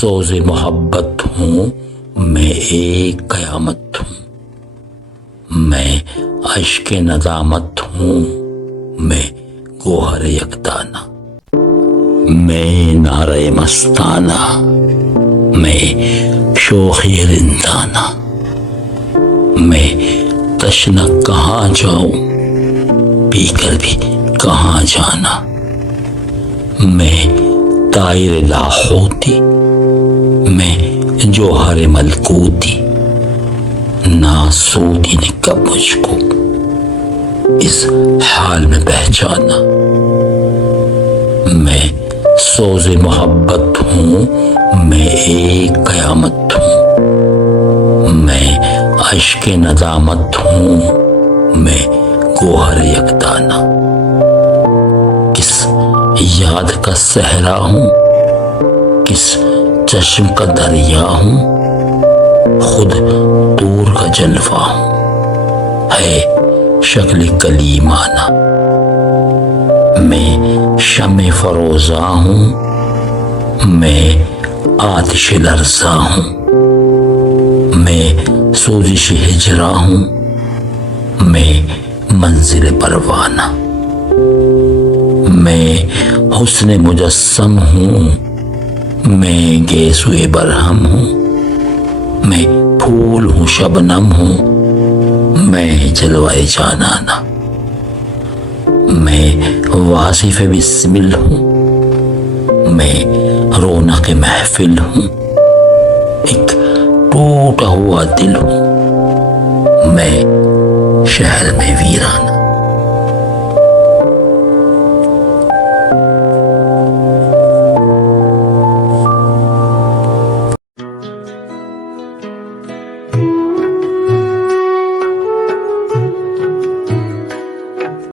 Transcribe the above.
सोज़े मोहब्बत हूँ, मैं एक क़यामत हूँ। मैं अश्क नदामत हूँ, मैं गोहर यकदाना। मैं नारे मस्ताना, मैं शोख़ी रिंदाना। मैं तशना कहाँ जाऊँ, पीकर भी कहाँ जाना। मैं तायर लाहौती, मैं जोहर मलकूती। नासूदी ने कब मुझको इस हाल में पहचाना। मैं सोज़े मोहब्बत हूँ, मैं एक क़यामत हूँ। मैं अश्क नदामत हूँ, मैं गोहर यकदाना। किस याद का सहरा हूँ, किस चश्म का दरिया हूँ, खुद दूर का जलवा हूँ, है शक्ल कलीमाना। मैं शमे फरोज़ा हूँ, मैं आतिश लरज़ा हूँ। मैं सूजिश हिजरा हूँ, मैं मंजिल परवाना। मैं हुस्न मुजस्सम हूँ, मैं गेसुए बरहम हूँ। मैं फूल हूँ शबनम हूँ, मैं जलवाए जानाना। मैं वासिफ़ बिस्मिल हूँ, मैं रौनक महफिल हूँ। एक टूटा हुआ दिल हूँ, मैं शहर में वीराना।